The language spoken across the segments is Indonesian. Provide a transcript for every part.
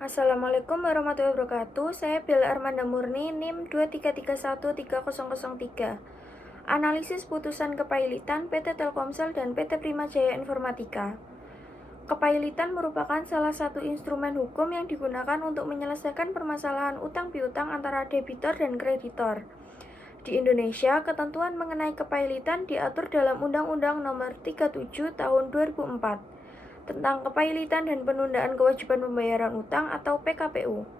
Assalamualaikum warahmatullahi wabarakatuh. Saya Bella Armanda Murni, NIM 23313003. Analisis putusan kepailitan PT Telkomsel dan PT Primajaya Informatika. Kepailitan merupakan salah satu instrumen hukum yang digunakan untuk menyelesaikan permasalahan utang piutang antara debitor dan kreditor. Di Indonesia, ketentuan mengenai kepailitan diatur dalam Undang-Undang Nomor 37 Tahun 2004 tentang kepailitan dan penundaan kewajiban pembayaran utang atau PKPU.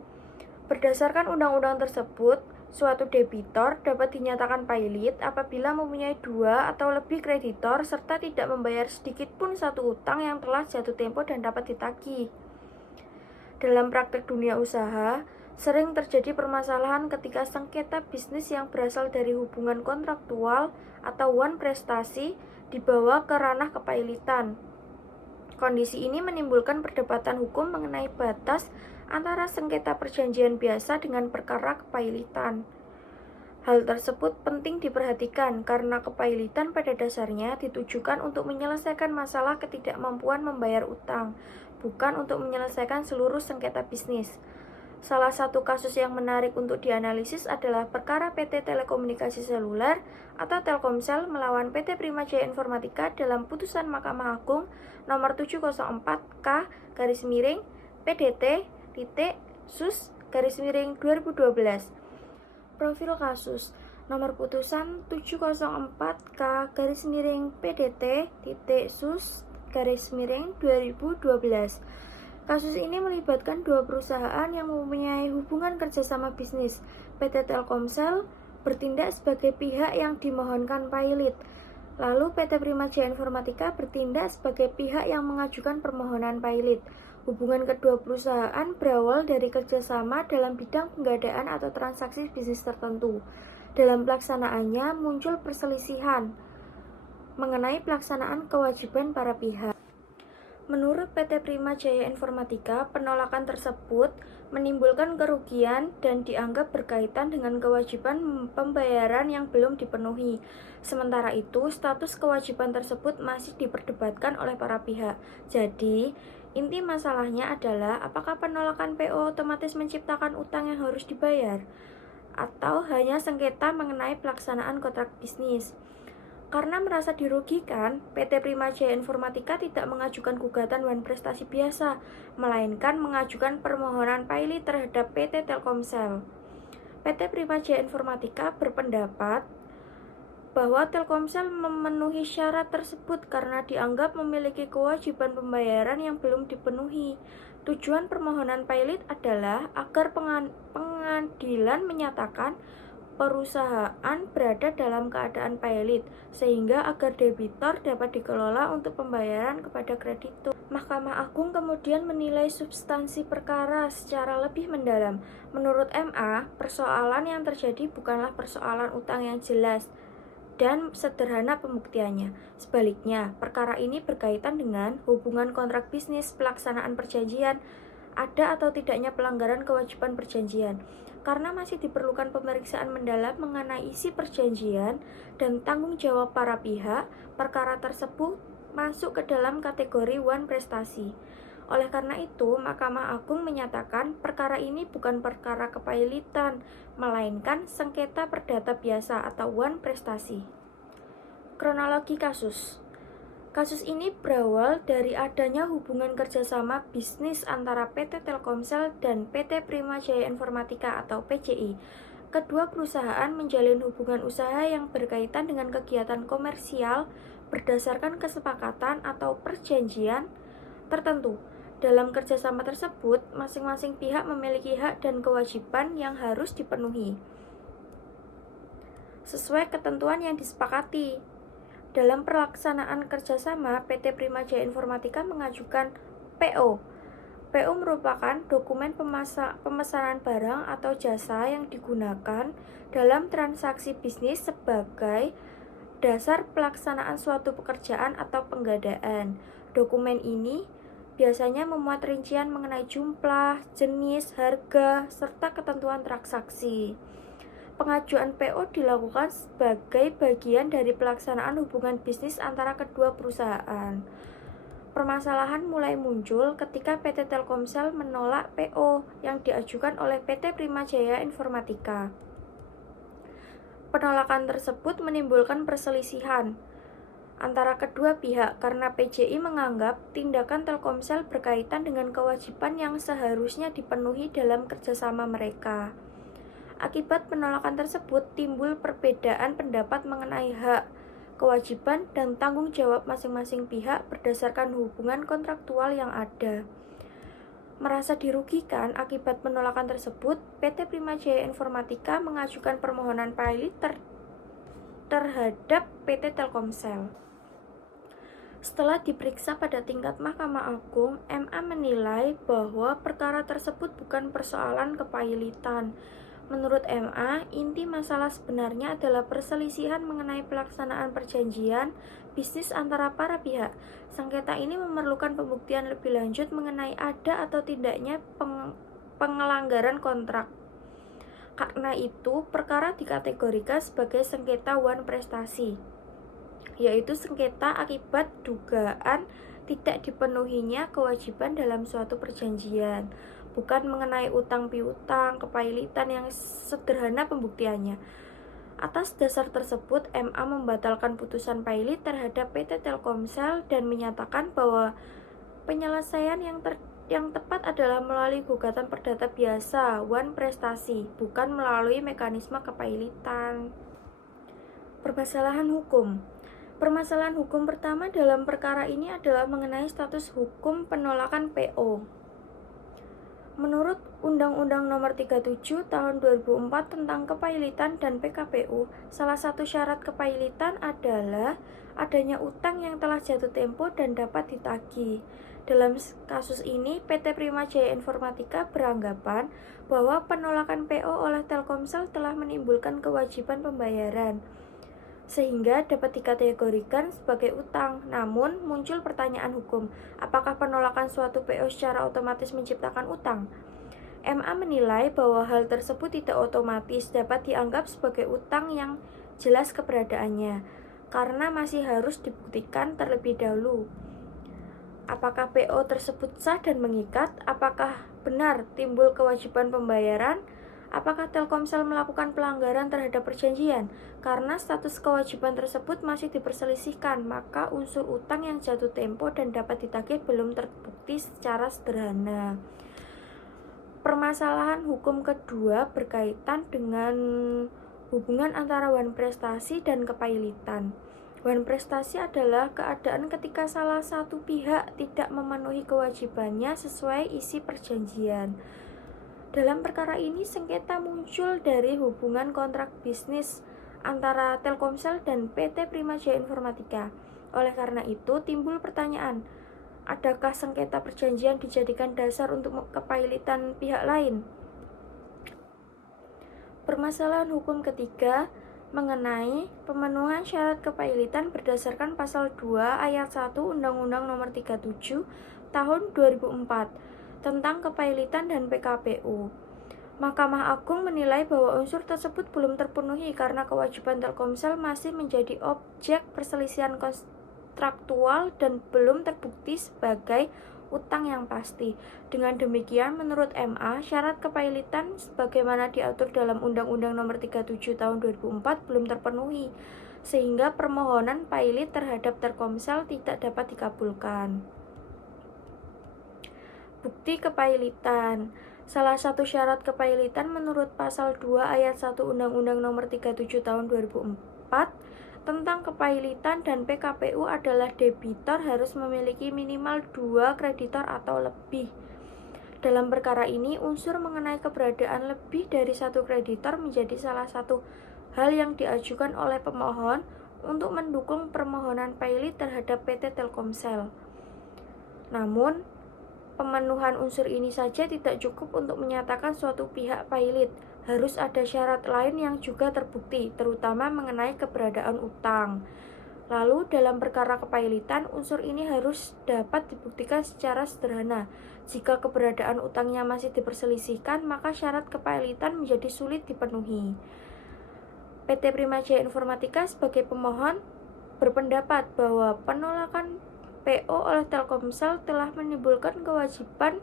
Berdasarkan undang-undang tersebut, suatu debitor dapat dinyatakan pailit apabila mempunyai 2 atau lebih kreditor serta tidak membayar sedikit pun satu utang yang telah jatuh tempo dan dapat ditagih. Dalam praktek dunia usaha, sering terjadi permasalahan ketika sengketa bisnis yang berasal dari hubungan kontraktual atau wan prestasi dibawa ke ranah kepailitan. Kondisi ini menimbulkan perdebatan hukum mengenai batas antara sengketa perjanjian biasa dengan perkara kepailitan. Hal tersebut penting diperhatikan karena kepailitan pada dasarnya ditujukan untuk menyelesaikan masalah ketidakmampuan membayar utang, bukan untuk menyelesaikan seluruh sengketa bisnis. Salah satu kasus yang menarik untuk dianalisis adalah perkara PT Telekomunikasi Seluler atau Telkomsel melawan PT Primajaya Informatika dalam putusan Mahkamah Agung nomor 704K/PDT-Sus/2012. Profil kasus nomor putusan 704K/PDT-Sus/2012. Kasus ini melibatkan dua perusahaan yang mempunyai hubungan kerjasama bisnis. PT Telkomsel bertindak sebagai pihak yang dimohonkan pailit, lalu PT Primajaya Informatika bertindak sebagai pihak yang mengajukan permohonan pailit. Hubungan kedua perusahaan berawal dari kerjasama dalam bidang penggadaan atau transaksi bisnis tertentu. Dalam pelaksanaannya muncul perselisihan mengenai pelaksanaan kewajiban para pihak. Menurut PT Primajaya Informatika, penolakan tersebut menimbulkan kerugian dan dianggap berkaitan dengan kewajiban pembayaran yang belum dipenuhi. Sementara itu, status kewajiban tersebut masih diperdebatkan oleh para pihak. Jadi, inti masalahnya adalah apakah penolakan PO otomatis menciptakan utang yang harus dibayar, atau hanya sengketa mengenai pelaksanaan kontrak bisnis. Karena merasa dirugikan, PT Primajaya Informatika tidak mengajukan gugatan wan prestasi biasa, melainkan mengajukan permohonan pailit terhadap PT Telkomsel. PT Primajaya Informatika berpendapat bahwa Telkomsel memenuhi syarat tersebut karena dianggap memiliki kewajiban pembayaran yang belum dipenuhi. Tujuan permohonan pailit adalah agar pengadilan menyatakan perusahaan berada dalam keadaan pailit, sehingga agar debitor dapat dikelola untuk pembayaran kepada kreditur. Mahkamah Agung kemudian menilai substansi perkara secara lebih mendalam. Menurut MA, persoalan yang terjadi bukanlah persoalan utang yang jelas dan sederhana pembuktiannya. Sebaliknya, perkara ini berkaitan dengan hubungan kontrak bisnis, pelaksanaan perjanjian, ada atau tidaknya pelanggaran kewajiban perjanjian. Karena masih diperlukan pemeriksaan mendalam mengenai isi perjanjian dan tanggung jawab para pihak, perkara tersebut masuk ke dalam kategori wan prestasi. Oleh karena itu, Mahkamah Agung menyatakan perkara ini bukan perkara kepailitan, melainkan sengketa perdata biasa atau wan prestasi. Kronologi kasus. Kasus ini berawal dari adanya hubungan kerjasama bisnis antara PT Telkomsel dan PT Primajaya Informatika atau PCI. Kedua perusahaan menjalin hubungan usaha yang berkaitan dengan kegiatan komersial berdasarkan kesepakatan atau perjanjian tertentu. Dalam kerjasama tersebut, masing-masing pihak memiliki hak dan kewajiban yang harus dipenuhi sesuai ketentuan yang disepakati. Dalam pelaksanaan kerjasama, PT Primajaya Informatika mengajukan PO. PO merupakan dokumen pemesanan barang atau jasa yang digunakan dalam transaksi bisnis sebagai dasar pelaksanaan suatu pekerjaan atau penggadaan. Dokumen ini biasanya memuat rincian mengenai jumlah, jenis, harga, serta ketentuan transaksi. Pengajuan PO dilakukan sebagai bagian dari pelaksanaan hubungan bisnis antara kedua perusahaan. Permasalahan mulai muncul ketika PT Telkomsel menolak PO yang diajukan oleh PT Primajaya Informatika. Penolakan tersebut menimbulkan perselisihan antara kedua pihak karena PJI menganggap tindakan Telkomsel berkaitan dengan kewajiban yang seharusnya dipenuhi dalam kerjasama mereka. Akibat penolakan tersebut, timbul perbedaan pendapat mengenai hak, kewajiban, dan tanggung jawab masing-masing pihak berdasarkan hubungan kontraktual yang ada. Merasa dirugikan akibat penolakan tersebut, PT Primajaya Informatika mengajukan permohonan pilot terhadap PT Telkomsel. Setelah diperiksa pada tingkat Mahkamah Agung, MA menilai bahwa perkara tersebut bukan persoalan kepailitan. Menurut MA, inti masalah sebenarnya adalah perselisihan mengenai pelaksanaan perjanjian bisnis antara para pihak. Sengketa ini memerlukan pembuktian lebih lanjut mengenai ada atau tidaknya pengelanggaran kontrak. Karena itu, perkara dikategorikan sebagai sengketa wan prestasi, yaitu sengketa akibat dugaan tidak dipenuhinya kewajiban dalam suatu perjanjian, bukan mengenai utang piutang, kepailitan yang sederhana pembuktiannya. Atas dasar tersebut, MA membatalkan putusan pilot terhadap PT Telkomsel dan menyatakan bahwa penyelesaian yang tepat adalah melalui gugatan perdata biasa, wan prestasi, bukan melalui mekanisme kepailitan. Permasalahan hukum. Permasalahan hukum pertama dalam perkara ini adalah mengenai status hukum penolakan PO. Menurut Undang-Undang Nomor 37 Tahun 2004 tentang Kepailitan dan PKPU, salah satu syarat kepailitan adalah adanya utang yang telah jatuh tempo dan dapat ditagih. Dalam kasus ini, PT Primajaya Informatika beranggapan bahwa penolakan PO oleh Telkomsel telah menimbulkan kewajiban pembayaran, sehingga dapat dikategorikan sebagai utang. Namun, muncul pertanyaan hukum, apakah penolakan suatu PO secara otomatis menciptakan utang? MA menilai bahwa hal tersebut tidak otomatis dapat dianggap sebagai utang yang jelas keberadaannya, karena masih harus dibuktikan terlebih dahulu. Apakah PO tersebut sah dan mengikat? Apakah benar timbul kewajiban pembayaran? Apakah Telkomsel melakukan pelanggaran terhadap perjanjian? Karena status kewajiban tersebut masih diperselisihkan, maka unsur utang yang jatuh tempo dan dapat ditagih belum terbukti secara sederhana. Permasalahan hukum kedua berkaitan dengan hubungan antara wan prestasi dan kepailitan. Wan prestasi adalah keadaan ketika salah satu pihak tidak memenuhi kewajibannya sesuai isi perjanjian. Dalam perkara ini, sengketa muncul dari hubungan kontrak bisnis antara Telkomsel dan PT Primajaya Informatika. Oleh karena itu, timbul pertanyaan, adakah sengketa perjanjian dijadikan dasar untuk kepailitan pihak lain? Permasalahan hukum ketiga mengenai pemenuhan syarat kepailitan berdasarkan pasal 2 ayat 1 Undang-Undang Nomor 37 Tahun 2004 tentang kepailitan dan PKPU. Mahkamah Agung menilai bahwa unsur tersebut belum terpenuhi karena kewajiban Telkomsel masih menjadi objek perselisihan kontraktual dan belum terbukti sebagai utang yang pasti. Dengan demikian, menurut MA, syarat kepailitan sebagaimana diatur dalam Undang-Undang Nomor 37 Tahun 2004 belum terpenuhi, sehingga permohonan pilot terhadap Telkomsel tidak dapat dikabulkan. Bukti kepailitan. Salah satu syarat kepailitan menurut pasal 2 ayat 1 Undang-Undang Nomor 37 Tahun 2004 tentang kepailitan dan PKPU adalah debitor harus memiliki minimal 2 kreditor atau lebih. Dalam perkara ini, unsur mengenai keberadaan lebih dari satu kreditor menjadi salah satu hal yang diajukan oleh pemohon untuk mendukung permohonan pilot terhadap PT Telkomsel. Namun, pemenuhan unsur ini saja tidak cukup untuk menyatakan suatu pihak pilot. Harus ada syarat lain yang juga terbukti, terutama mengenai keberadaan utang. Lalu, dalam perkara kepailitan, unsur ini harus dapat dibuktikan secara sederhana. Jika keberadaan utangnya masih diperselisihkan, maka syarat kepailitan menjadi sulit dipenuhi. PT Primajaya Informatika sebagai pemohon berpendapat bahwa penolakan PO oleh Telkomsel telah menimbulkan kewajiban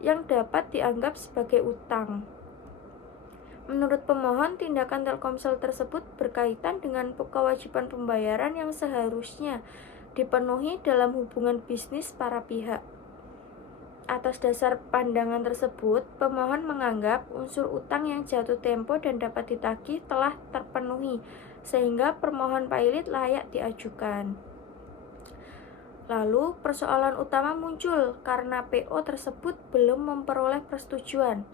yang dapat dianggap sebagai utang. Menurut pemohon, tindakan Telkomsel tersebut berkaitan dengan kewajiban pembayaran yang seharusnya dipenuhi dalam hubungan bisnis para pihak. Atas dasar pandangan tersebut, pemohon menganggap unsur utang yang jatuh tempo dan dapat ditagih telah terpenuhi, sehingga permohonan pilot layak diajukan. Lalu, persoalan utama muncul karena PO tersebut belum memperoleh persetujuan.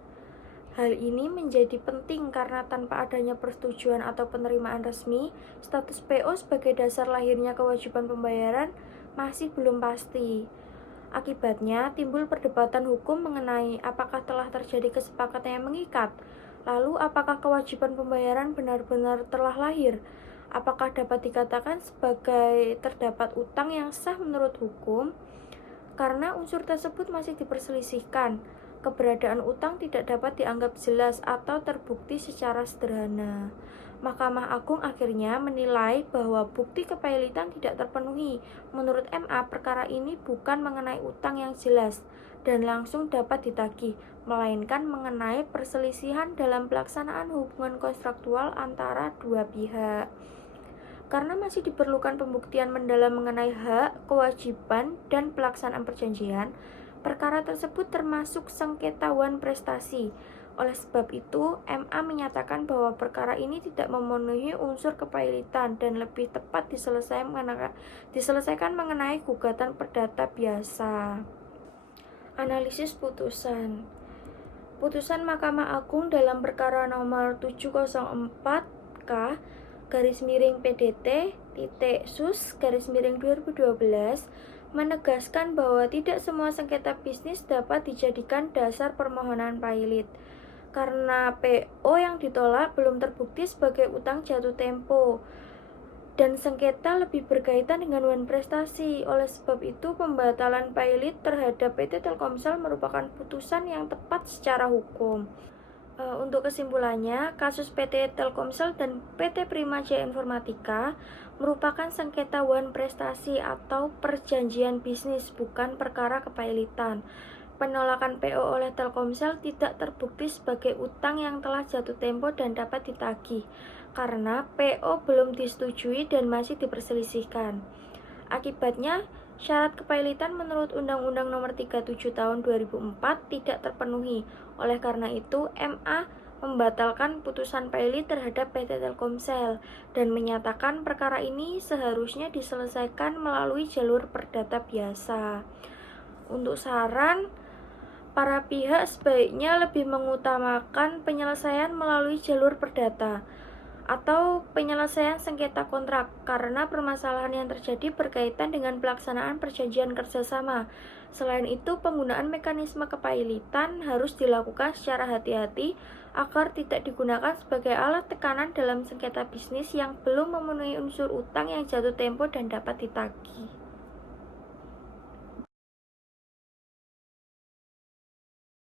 Hal ini menjadi penting karena tanpa adanya persetujuan atau penerimaan resmi, status PO sebagai dasar lahirnya kewajiban pembayaran masih belum pasti. Akibatnya, timbul perdebatan hukum mengenai apakah telah terjadi kesepakatan yang mengikat. Lalu, apakah kewajiban pembayaran benar-benar telah lahir? Apakah dapat dikatakan sebagai terdapat utang yang sah menurut hukum? Karena unsur tersebut masih diperselisihkan, keberadaan utang tidak dapat dianggap jelas atau terbukti secara sederhana. Mahkamah Agung akhirnya menilai bahwa bukti kepailitan tidak terpenuhi. Menurut MA, perkara ini bukan mengenai utang yang jelas dan langsung dapat ditagih, melainkan mengenai perselisihan dalam pelaksanaan hubungan kontraktual antara dua pihak. Karena masih diperlukan pembuktian mendalam mengenai hak, kewajiban, dan pelaksanaan perjanjian, perkara tersebut termasuk sengketawan prestasi. Oleh sebab itu, MA menyatakan bahwa perkara ini tidak memenuhi unsur kepailitan dan lebih tepat diselesaikan mengenai gugatan perdata biasa. Analisis putusan. Putusan Mahkamah Agung dalam perkara nomor 704K PDT-Sus-2012 menegaskan bahwa tidak semua sengketa bisnis dapat dijadikan dasar permohonan pilot. Karena PO yang ditolak belum terbukti sebagai utang jatuh tempo dan sengketa lebih berkaitan dengan wan prestasi. Oleh sebab itu, pembatalan pilot terhadap PT Telkomsel merupakan putusan yang tepat secara hukum. Untuk kesimpulannya, kasus PT Telkomsel dan PT Prima Jaya Informatika merupakan sengketa wan prestasi atau perjanjian bisnis, bukan perkara kepailitan. Penolakan PO oleh Telkomsel tidak terbukti sebagai utang yang telah jatuh tempo dan dapat ditagih, karena PO belum disetujui dan masih diperselisihkan. Akibatnya, syarat kepailitan menurut Undang-Undang Nomor 37 Tahun 2004 tidak terpenuhi. Oleh karena itu, MA membatalkan putusan pilot terhadap PT Telkomsel dan menyatakan perkara ini seharusnya diselesaikan melalui jalur perdata biasa. Untuk saran, para pihak sebaiknya lebih mengutamakan penyelesaian melalui jalur perdata atau penyelesaian sengketa kontrak karena permasalahan yang terjadi berkaitan dengan pelaksanaan perjanjian kerjasama. Selain itu, penggunaan mekanisme kepailitan harus dilakukan secara hati-hati agar tidak digunakan sebagai alat tekanan dalam sengketa bisnis yang belum memenuhi unsur utang yang jatuh tempo dan dapat ditagih.